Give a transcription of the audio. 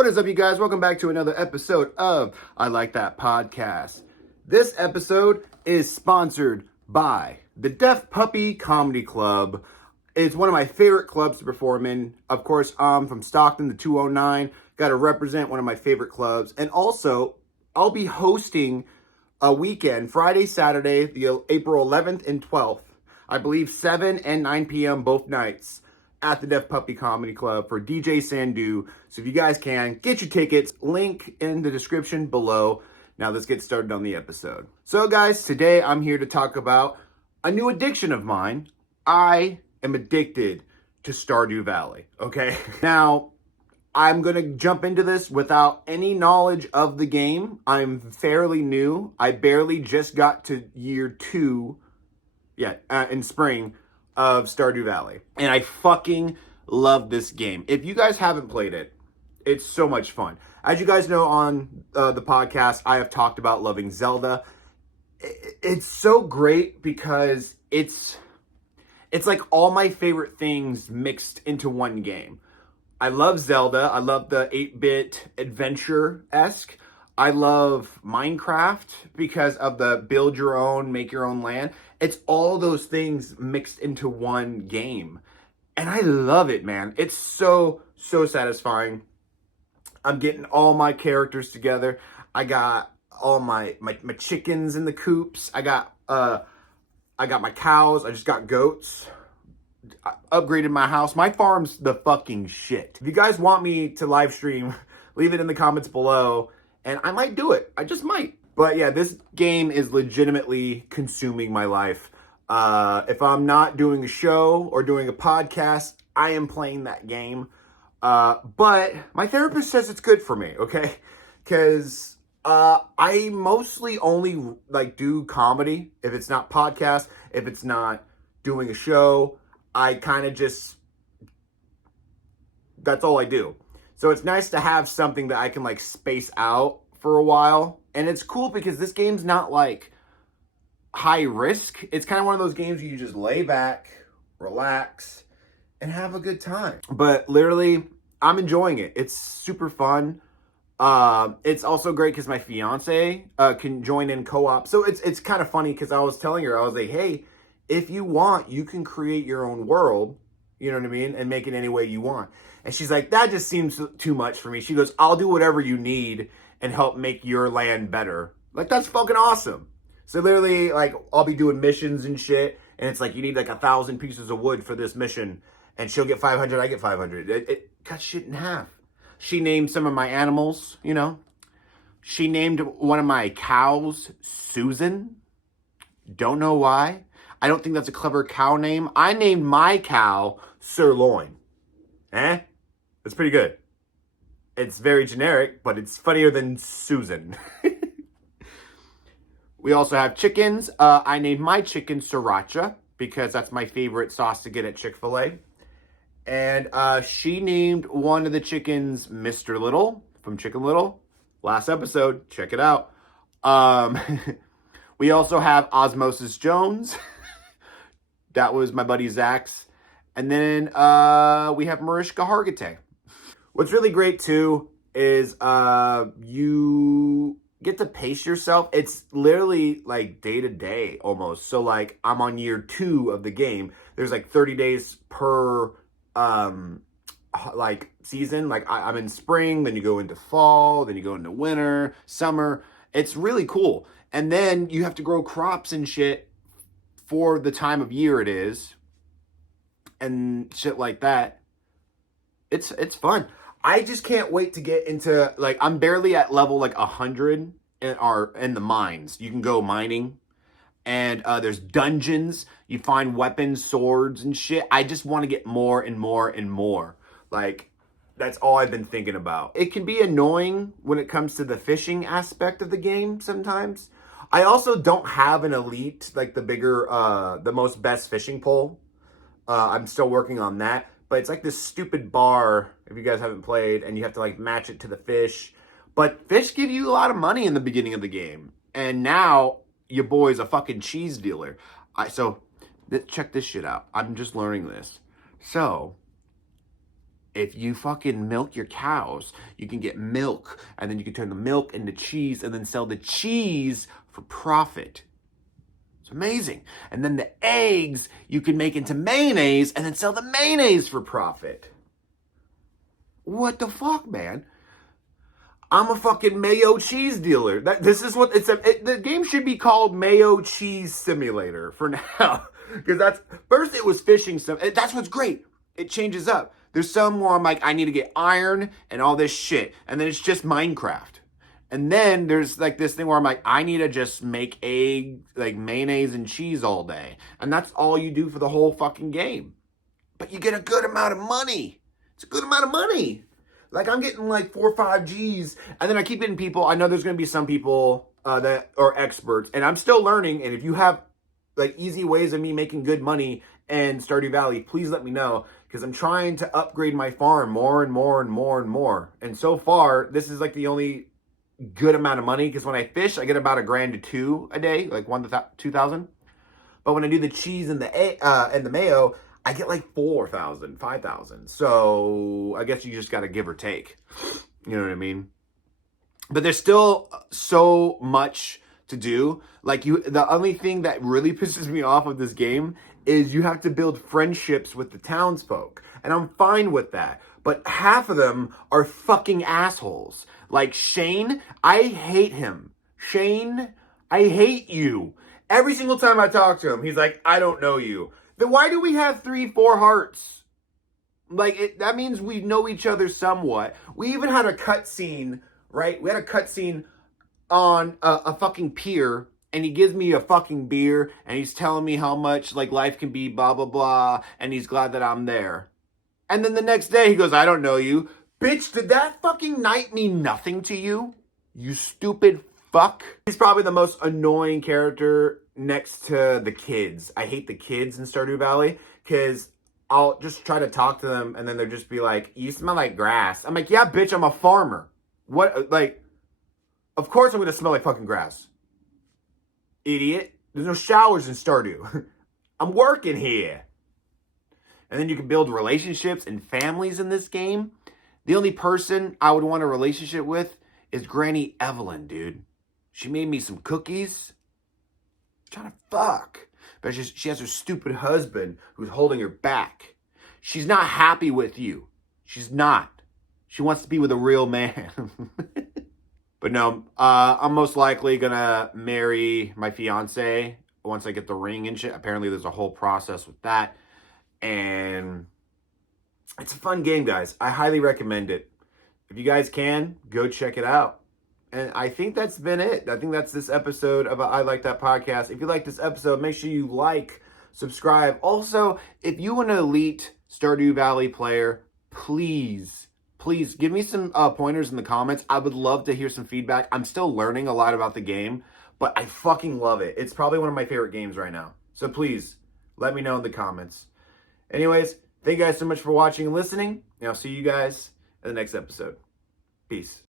What is up, you guys? Welcome back to another episode of I Like That Podcast. This episode is sponsored by the Deaf Puppy Comedy Club. It's one of my favorite clubs to perform in. Of course, I'm from Stockton, the 209. Got to represent one of my favorite clubs. And also, I'll be hosting a weekend, Friday, Saturday, the April 11th and 12th. I believe 7 and 9 p.m. both nights at the Deaf Puppy Comedy Club for DJ Sandu. So if you guys can, get your tickets. Link in the description below. Now let's get started on the episode. So guys, today I'm here to talk about a new addiction of mine. I am addicted to Stardew Valley, okay? Now, I'm going to jump into this without any knowledge of the game. I'm fairly new. I barely just got to year 2 in spring of Stardew Valley. And I fucking love this game. If you guys haven't played it, it's so much fun. As you guys know on the podcast, I have talked about loving Zelda. It's so great because it's like all my favorite things mixed into one game. I love Zelda. I love the 8-bit adventure-esque. I love Minecraft because of the build your own, make your own land. It's all those things mixed into one game. And I love it, man. It's so satisfying. I'm getting all my characters together. I got all my chickens in the coops. I got my cows. I just got goats. I upgraded my house. My farm's the fucking shit. If you guys want me to live stream, leave it in the comments below. And I might do it. I just might. But yeah, this game is legitimately consuming my life. If I'm not doing a show or doing a podcast, I am playing that game. But my therapist says it's good for me, okay? Because I mostly only do comedy. If it's not podcast, if it's not doing a show, I kind of just, that's all I do. So it's nice to have something that I can space out for a while. And it's cool because this game's not high risk. It's kind of one of those games where you just lay back, relax, and have a good time. But literally, I'm enjoying it. It's super fun. It's also great because my fiance can join in co-op. So it's kind of funny because I was telling her, I was like, hey, if you want, you can create your own world. You know what I mean? And make it any way you want. And she's like, that just seems too much for me. She goes, I'll do whatever you need and help make your land better. That's fucking awesome. So literally, I'll be doing missions and shit. And it's you need 1,000 pieces of wood for this mission. And she'll get 500, I get 500. It cut shit in half. She named some of my animals, you know. She named one of my cows Susan. Don't know why. I don't think that's a clever cow name. I named my cow Sirloin. That's pretty good. It's very generic, but it's funnier than Susan. We also have chickens. I named my chicken Sriracha because that's my favorite sauce to get at Chick-fil-A. And she named one of the chickens Mr. Little from Chicken Little. Last episode, check it out. We also have Osmosis Jones. That was my buddy Zach's. And then we have Mariska Hargitay. What's really great too is you get to pace yourself. It's literally day to day almost. So I'm on year 2 of the game. There's 30 days per season. I'm in spring, then you go into fall, then you go into winter, summer. It's really cool. And then you have to grow crops and shit for the time of year it is and shit like that. It's fun. I just can't wait to get into I'm barely at level 100 in the mines. You can go mining and there's dungeons. You find weapons, swords and shit. I just want to get more and more and more. That's all I've been thinking about. It can be annoying when it comes to the fishing aspect of the game sometimes. I also don't have an elite, the bigger, the most best fishing pole. I'm still working on that. But it's this stupid bar, if you guys haven't played, and you have to match it to the fish. But fish give you a lot of money in the beginning of the game. And now, your boy's a fucking cheese dealer. Check this shit out. I'm just learning this. So, if you fucking milk your cows, you can get milk, and then you can turn the milk into cheese and then sell the cheese for profit. It's amazing. And then the eggs you can make into mayonnaise and then sell the mayonnaise for profit. What the fuck, man? I'm a fucking mayo cheese dealer. This is what the game should be called Mayo Cheese Simulator for now. Because first it was fishing stuff. That's what's great. It changes up. There's some where I'm like, I need to get iron and all this shit. And then it's just Minecraft. And then there's like this thing where I'm like, I need to just make like mayonnaise and cheese all day. And that's all you do for the whole fucking game. But you get a good amount of money. It's a good amount of money. Like, I'm getting like 4 or 5 G's, and then I keep getting people. I know there's going to be some people that are experts, and I'm still learning. And if you have like easy ways of me making good money in Stardew Valley, please let me know, because I'm trying to upgrade my farm more and more and more and more. And so far, this is like the only good amount of money, because when I fish, I get about $1,000 to $2,000 a day, like 1 to 2,000. But when I do the cheese and the mayo, I get like 4,000, 5,000. So I guess you just got to give or take. You know what I mean? But there's still so much to do. Like, the only thing that really pisses me off of this game is you have to build friendships with the townsfolk. And I'm fine with that. But half of them are fucking assholes. Like Shane, I hate him. Shane, I hate you. Every single time I talk to him, he's like, I don't know you. Then why do we have 3, 4 hearts? Like, that means we know each other somewhat. We even had a cutscene, right? We had a cutscene on a fucking pier, and he gives me a fucking beer, and he's telling me how much, like, life can be, blah, blah, blah, and he's glad that I'm there. And then the next day, he goes, I don't know you. Bitch, did that fucking night mean nothing to you? You stupid fuck. He's probably the most annoying character next to the kids. I hate the kids in Stardew Valley, because I'll just try to talk to them, and then they'll just be like, you smell like grass. I'm like, yeah, bitch, I'm a farmer. What, like, of course I'm going to smell like fucking grass. Idiot. There's no showers in Stardew. I'm working here. And then you can build relationships and families in this game. The only person I would want a relationship with is Granny Evelyn, dude. She made me some cookies. I'm trying to fuck. But she has her stupid husband who's holding her back. She's not happy with you. She's not. She wants to be with a real man. But no, I'm most likely going to marry my fiance once I get the ring and shit. Apparently there's a whole process with that. And it's a fun game, guys. I highly recommend it. If you guys can, go check it out. And I think that's been it. I think that's this episode of I Like That Podcast. If you like this episode, make sure you like, subscribe. Also, if you want an elite Stardew Valley player, please give me some pointers in the comments. I would love to hear some feedback. I'm still learning a lot about the game, but I fucking love it. It's probably one of my favorite games right now. So please, let me know in the comments. Anyways, thank you guys so much for watching and listening. And I'll see you guys in the next episode. Peace.